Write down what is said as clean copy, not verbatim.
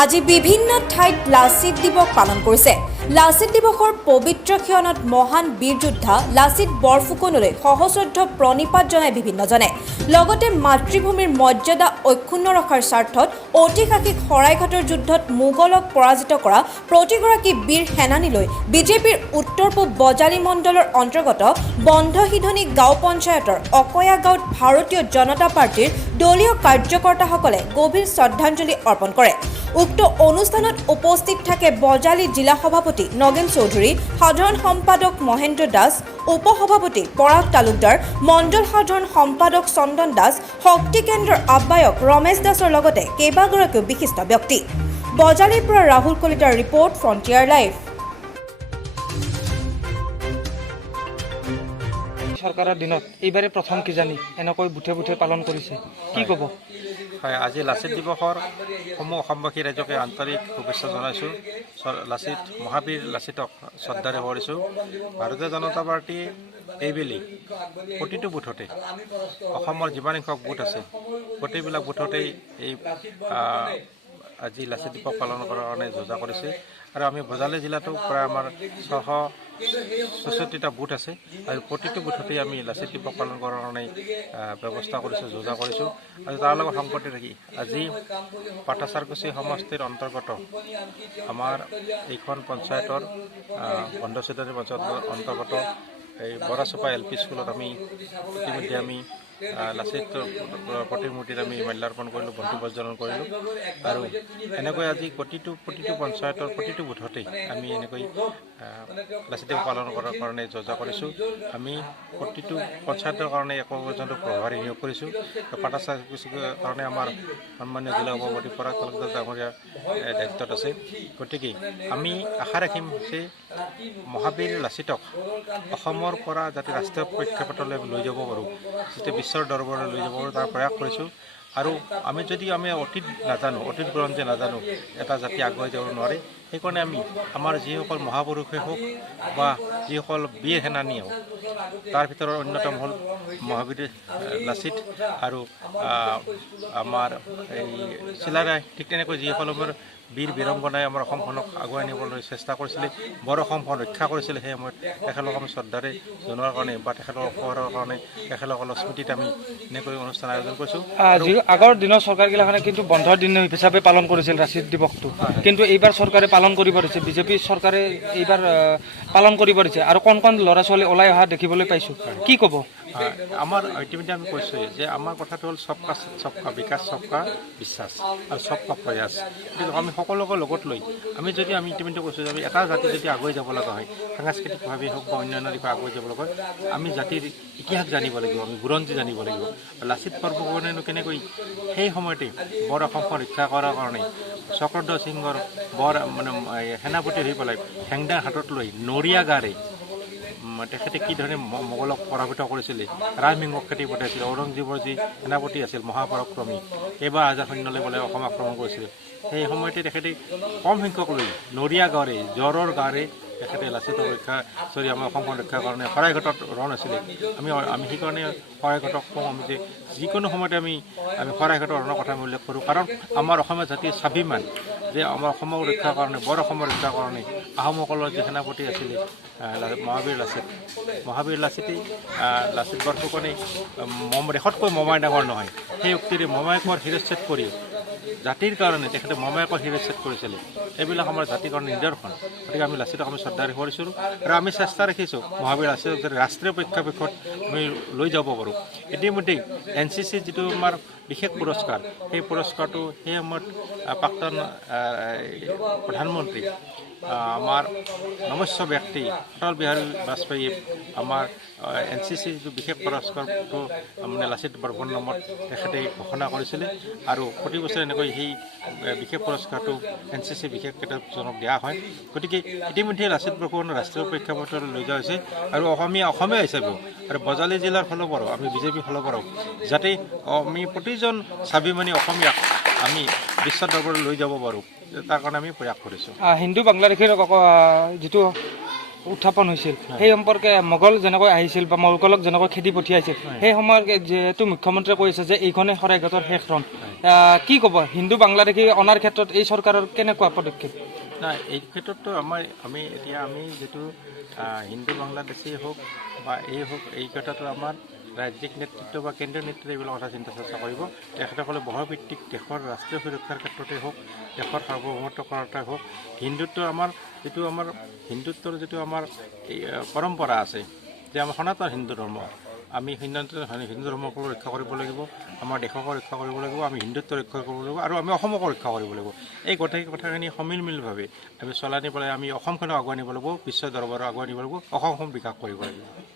আজি বিভিন্ন ঠাইত লাচিত দিৱস পালন কৰিছে। লাচিত দিৱসৰ পবিত্ৰ ক্ষণত মহান বীৰ যোদ্ধা লাচিত বৰফুকনলৈ সহশ্ৰদ্ধ প্ৰণিপাত জনায় বিভিন্নজনে। লগতে মাতৃভূমিৰ মৰ্যাদা অক্ষুণ্ণ ৰখাৰ স্বাৰ্থত ঐতিহাসিক শৰাইঘাটৰ যুদ্ধত মোগলক পৰাজিত কৰা প্ৰতিগৰাকী বীৰ সেনানীলৈ বিজেপিৰ উত্তৰ পূব বজালী মণ্ডলৰ অন্তৰ্গত বন্ধসিধনী গাঁও পঞ্চায়তৰ অকয়া গাঁৱত ভাৰতীয় জনতা পাৰ্টিৰ দলীয় কাৰ্যকৰ্তাসকলে গভীৰ শ্ৰদ্ধাঞ্জলি অৰ্পণ কৰে। উক্ত অনুষ্ঠানত উপস্থিত থাকে বজালী জিলা সভাপতি নগেন চৌধুৰী, সাধাৰণ সম্পাদক মহেন্দ্ৰ দাস, উপসভাপতি পৰাগ তালুকদাৰ, মণ্ডল সাধাৰণ সম্পাদক চন্দন দাস, শক্তি কেন্দ্ৰৰ আহ্বায়ক ৰমেশ দাসৰ লগতে কেইবাগৰাকীও বিশিষ্ট ব্যক্তি। বজালীৰ পৰা ৰাহুল কলিতাৰ ৰিপৰ্ট, ফ্ৰণ্টিয়াৰ লাইভ। চৰকাৰৰ দিনত এইবাৰে প্ৰথম কিজানি এনেকৈ বুথে বুথে পালন কৰিছে, কি ক'ব? হয়, আজি লাচিত দিৱসৰ সমূহ অসমবাসী ৰাইজকে আন্তৰিক শুভেচ্ছা জনাইছোঁ। মহাবীৰ লাচিতক শ্ৰদ্ধাৰে কৰিছোঁ। ভাৰতীয় জনতা পাৰ্টীয়ে এইবেলি প্ৰতিটো বুথতে অসমৰ যিমান সংখ্যক বুথ আছে গোটেইবিলাক বুথতেই এই আজি লাচিত দিৱস পালন কৰাৰ কাৰণে যোজনা কৰিছে। আৰু আমি বজালী জিলাতো প্ৰায় আমাৰ 664টা বুথ আছে আৰু প্ৰতিটো বুথতেই আমি লাচিত দিৱস পালন কৰাৰ কাৰণে ব্যৱস্থা কৰিছোঁ, যোজনা কৰিছোঁ। আৰু তাৰ লগত সংগতি ৰাখি আজি পাটাচাৰকুছি সমষ্টিৰ অন্তৰ্গত আমাৰ এইখন পঞ্চায়তৰ বন্ধসিধনী পঞ্চায়তৰ অন্তৰ্গত এই বৰাচোপা LP স্কুলত আমি ইতিমধ্যে আমি লাচিত প্ৰতিমূৰ্তিত আমি মাল্যাৰ্পণ কৰিলোঁ, বন্তি প্ৰজ্বলন কৰিলোঁ। আৰু এনেকৈ আজি প্ৰতিটো পঞ্চায়তৰ প্ৰতিটো বুথতেই আমি এনেকৈ লাচিত দিৱস পালন কৰাৰ কাৰণে যোজনা কৰিছোঁ। আমি প্ৰতিটো পঞ্চায়তৰ কাৰণে একোজনক প্ৰভাৰী নিয়োগ কৰিছোঁ। পাটাচাৰকুছিৰ কাৰণে আমাৰ সন্মানীয় জিলা সভাপতি পৰাগ তালুকদাৰ ডাঙৰীয়া দায়িত্বত আছে। গতিকে আমি আশা ৰাখিম যে মহাবীৰ লাচিতক অসমৰ পৰা যাতে ৰাষ্ট্ৰীয় প্ৰেক্ষাপটলৈ লৈ যাব পাৰোঁ, যাতে বিশ্বৰ দৰবাৰলৈ লৈ যাব পাৰোঁ তাৰ প্ৰয়াস কৰিছোঁ। আৰু আমি অতীত নাজানো, অতীত বুৰঞ্জী নাজানো, এটা জাতি আগুৱাই যাব নোৱাৰে। সেইকাৰণে আমি আমাৰ যিসকল মহাপুৰুষে হওক বা যিসকল বীৰ সেনানী হওক, তাৰ ভিতৰত অন্যতম হ'ল মহাবীৰ লাচিত আৰু আমাৰ এই চিলাৰায়, ঠিক তেনেকৈ যিসকল আমাৰ বীৰ বীৰংগনাই আমাৰ অসমখনক আগুৱাই নিবলৈ চেষ্টা কৰিছিলে, বৰ অসমখন ৰক্ষা কৰিছিলে, সেই সময়ত তেখেতলোকক আমি শ্ৰদ্ধাৰে জনোৱাৰ কাৰণে বা তেখেতলোকক সোঁৱৰাৰ কাৰণে তেখেতসকলৰ স্মৃতিত আমি এনেকৈ অনুষ্ঠান আয়োজন কৰিছোঁ। আগৰ দিনৰ চৰকাৰগিলাখনে কিন্তু বন্ধৰ দিন হিচাপে পালন কৰিছিল লাচিত দিৱসটো, কিন্তু এইবাৰ চৰকাৰে পালন কৰিব দিছে, বিজেপি চৰকাৰে এইবাৰ পালন কৰিব দিছে আৰু কণ ল'ৰা ছোৱালী ওলাই অহা দেখিবলৈ পাইছোঁ, কি ক'ব? আমাৰ ইতিমধ্যে আমি কৈছোঁৱেই যে আমাৰ কথাটো হ'ল চবকা চবকা বিকাশ, চবকা বিশ্বাস আৰু চবকা প্ৰয়াস। গতিকে আমি সকলোকে লগত লৈ আমি ইতিমধ্যে কৈছোঁ যে আমি এটা জাতি যদি আগুৱাই যাব লগা হয়, সাংস্কৃতিকভাৱে হওক বা অন্যান্য দিশত আগুৱাই যাব লগা হয়, আমি জাতিৰ ইতিহাস জানিব লাগিব, আমি বুৰঞ্জী জানিব লাগিব। লাচিত বৰফুকনেনো কেনেকৈ সেই সময়তে বৰ অসমখন ৰক্ষা কৰাৰ কাৰণে চক্ৰধ্বজ সিঙৰ সেনাপতি হৈ পেলাই হেংদাং হাতত লৈ নৰিয়া গাৰে তেখেতে কি ধৰণে মোগলক পৰাভূত কৰিছিলে, ৰাজসিংহক খেতি পঠাইছিলে, ঔৰংজেবৰ যি সেনাপতি আছিল মহাপৰাক্ৰমী, এইবাৰ আজাদ সৈন্যলৈ বোলে অসম আক্ৰমণ কৰিছিলে, সেই সময়তে তেখেতে কম সংখ্যক লৈ নৰিয়া গাঁৱৰে জ্বৰৰ গাঁৱৰে তেখেতে লাচিতক আমাৰ অসমখন ৰক্ষাৰ কাৰণে শৰাইঘাটত ৰণ আছিলে। আমি সেইকাৰণে শৰাইঘাটক কওঁ আমি যে যিকোনো সময়তে আমি শৰাইঘাটৰ ৰণৰ কথা আমি উল্লেখ কৰোঁ, কাৰণ আমাৰ অসমীয়া জাতিৰ স্বাভিমান যে আমাৰ অসমৰ ৰক্ষাৰ কাৰণে, বৰ অসমৰ ৰক্ষাৰ কাৰণে আহোমসকলৰ যি সেনাপতি আছিলে মহাবীৰ লাচিতেই লাচিত বৰফুকনে দেশতকৈ মমাই ডাঙৰ নহয়, সেই উক্তিৰে মমায়েকৰ শিৰচ্ছেদ কৰি জাতিৰ কাৰণে তেখেতে মমায়েকৰ শিৰচ্ছেদ কৰিছিলে। এইবিলাক আমাৰ জাতিৰ কাৰণে নিদৰ্শন। গতিকে আমি লাচিতক আমি শ্ৰদ্ধাৰে কৰিছিলোঁ আৰু আমি চেষ্টা ৰাখিছোঁ মহাবীৰ লাচিতক যাতে ৰাষ্ট্ৰীয় প্ৰেক্ষাপটত আমি লৈ যাব পাৰোঁ। ইতিমধ্যেই NCC যিটো আমাৰ বিশেষ পুৰস্কাৰ, সেই পুৰস্কাৰটো সেই সময়ত প্ৰাক্তন প্ৰধানমন্ত্ৰী আমাৰ নমস্য ব্যক্তি অটল বিহাৰী বাজপেয়ীয়ে আমাৰ NCC যিটো বিশেষ পুৰস্কাৰটো লাচিত বৰফুকনৰ নামত তেখেতে ঘোষণা কৰিছিলে। আৰু প্ৰতি বছৰে এনেকৈ সেই বিশেষ পুৰস্কাৰটো NCC বিশেষ কেইটাজনক দিয়া হয়। গতিকে ইতিমধ্যে লাচিত বৰফুকনক ৰাষ্ট্ৰীয় প্ৰেক্ষাপটলৈ লৈ যোৱা হৈছে আৰু অসমীয়া হিচাপেও আৰু বজালী জিলাৰ ফালৰ পৰাও আমি বিজেপি ফালৰ পৰাও যাতে আমি প্ৰতিজন স্বাভিমানী অসমীয়াক আমি বিশ্ব দৰবাৰলৈ লৈ যাব পাৰোঁ, তাৰ কাৰণে আমি প্ৰয়াস কৰিছোঁ। হিন্দু বাংলাদেশীৰ যিটো উত্থাপন হৈছিল সেই সম্পৰ্কে মোগল যেনেকৈ আহিছিল বা মোগলক যেনেকৈ খেদি পঠিয়াইছিল সেই সময়ত যিহেতু মুখ্যমন্ত্ৰীয়ে কৈছে যে এইখনে শৰাইঘাটৰ শেষ ৰণ কি ক'ব হিন্দু বাংলাদেশী অনাৰ ক্ষেত্ৰত এই চৰকাৰৰ কেনেকুৱা পদক্ষেপ নাই এই ক্ষেত্ৰততো আমি যিটো হিন্দু বাংলাদেশী হওক বা এই কথাটো আমাৰ ৰাজ্যিক নেতৃত্ব বা কেন্দ্ৰীয় নেতৃত্ব এইবিলাক কথা চিন্তা চৰ্চা কৰিব তেখেতসকলে বহভিত্তিক দেশৰ ৰাষ্ট্ৰীয় সুৰক্ষাৰ ক্ষেত্ৰতে হওক দেশৰ সাৰ্বভৌমত্ব কৰাতে হওক হিন্দুত্বৰ হিন্দুত্বৰ যিটো আমাৰ পৰম্পৰা আছে যে আমাৰ সনাতন হিন্দু ধৰ্ম আমি হিন্দু ধৰ্মকো ৰক্ষা কৰিব লাগিব আমাৰ দেশকো ৰক্ষা কৰিব লাগিব আমি হিন্দুত্ব ৰক্ষা কৰিব লাগিব আৰু আমি অসমকো ৰক্ষা কৰিব লাগিব এই কথাখিনি সমিলমিলভাৱে আমি চলাই নি পেলাই আমি অসমখনক আগুৱাই নিব লাগিব বিশ্ব দৰবাৰত আগুৱাই নিব লাগিব অসমখন বিকাশ কৰিব লাগিব